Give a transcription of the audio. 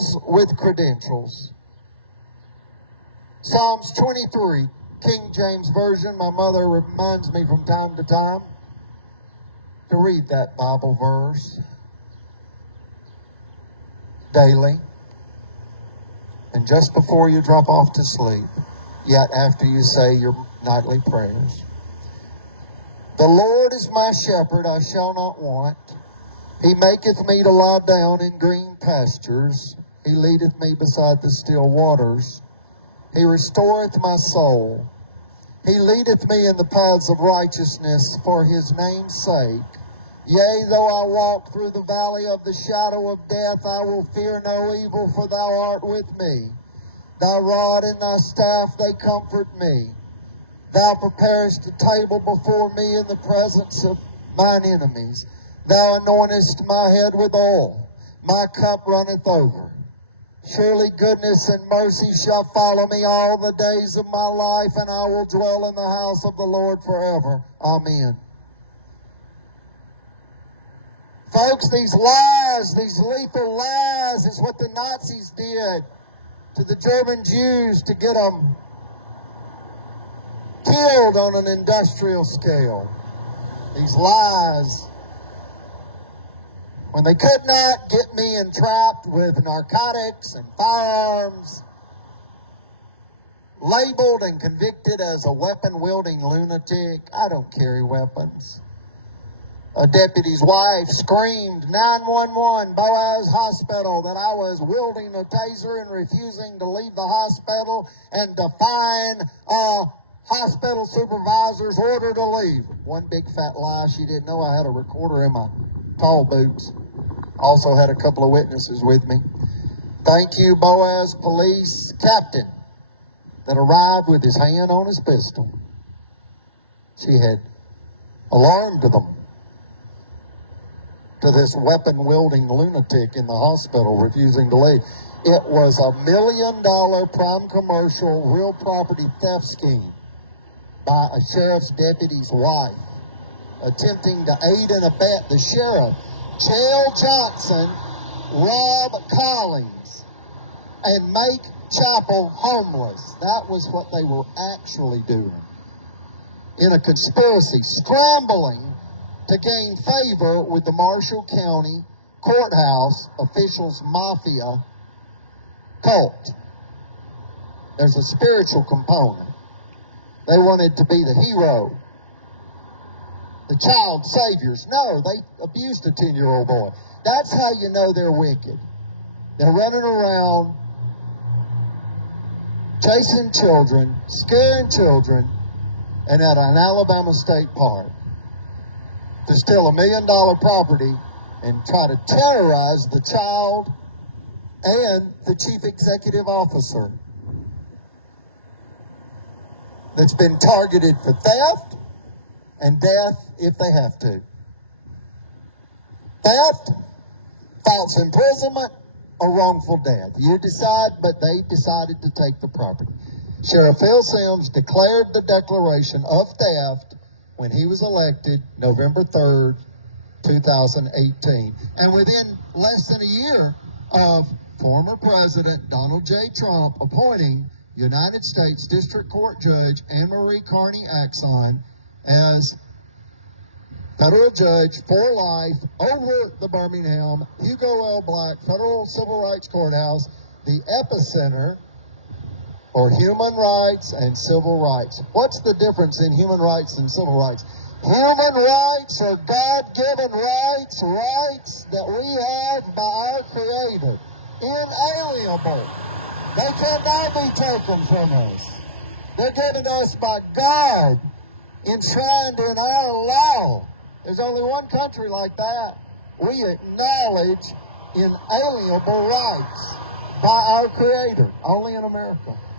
Angels with Credentials. Psalms 23, King James Version. My mother reminds me from time to time to read that Bible verse daily. And just before you drop off to sleep, yet after you say your nightly prayers. The Lord is my shepherd, I shall not want. He maketh me to lie down in green pastures. He leadeth me beside the still waters. He restoreth my soul. He leadeth me in the paths of righteousness for his name's sake. Yea, though I walk through the valley of the shadow of death, I will fear no evil, for thou art with me. Thy rod and thy staff, they comfort me. Thou preparest a table before me in the presence of mine enemies. Thou anointest my head with oil. My cup runneth over. Surely goodness and mercy shall follow me all the days of my life, and I will dwell in the house of the Lord forever. Amen. Folks, these lies, these lethal lies, is what the Nazis did to the German Jews to get them killed on an industrial scale. These lies, when they could not get me entrapped with narcotics and firearms, labeled and convicted as a weapon-wielding lunatic. I don't carry weapons. A deputy's wife screamed 911 Boaz Hospital that I was wielding a taser and refusing to leave the hospital and defying a hospital supervisor's order to leave. One big fat lie. She didn't know I had a recorder in my tall boots. Also had a couple of witnesses with me. Thank you, Boaz police captain, that arrived with his hand on his pistol. She had alarmed them to this weapon-wielding lunatic in the hospital refusing to leave. It was $1 million prime commercial real property theft scheme by a sheriff's deputy's wife, attempting to aid and abet the sheriff, Chael Johnson, rob Collins, and make Chapel homeless. That was what they were actually doing. In a conspiracy, scrambling to gain favor with the Marshall County Courthouse officials' mafia cult. There's a spiritual component. They wanted to be the hero, the child saviors. No, they abused a 10-year-old boy. That's how you know they're wicked. They're running around chasing children, scaring children, and at an Alabama state park to steal $1 million property and try to terrorize the child and the chief executive officer that's been targeted for theft and death if they have to. Theft, false imprisonment, or wrongful death. You decide, but they decided to take the property. Sheriff Phil Sims declared the declaration of theft when he was elected November 3rd, 2018. And within less than a year of former President Donald J. Trump appointing United States District Court Judge Anne-Marie Carney Axon as federal judge for life over the Birmingham Hugo L. Black Federal Civil Rights Courthouse, the epicenter for human rights and civil rights. What's the difference in human rights and civil rights? Human rights are God-given rights, rights that we have by our Creator, inalienable. They cannot be taken from us. They're given to us by God, enshrined in our law. There's only one country like that. We acknowledge inalienable rights by our Creator, only in America.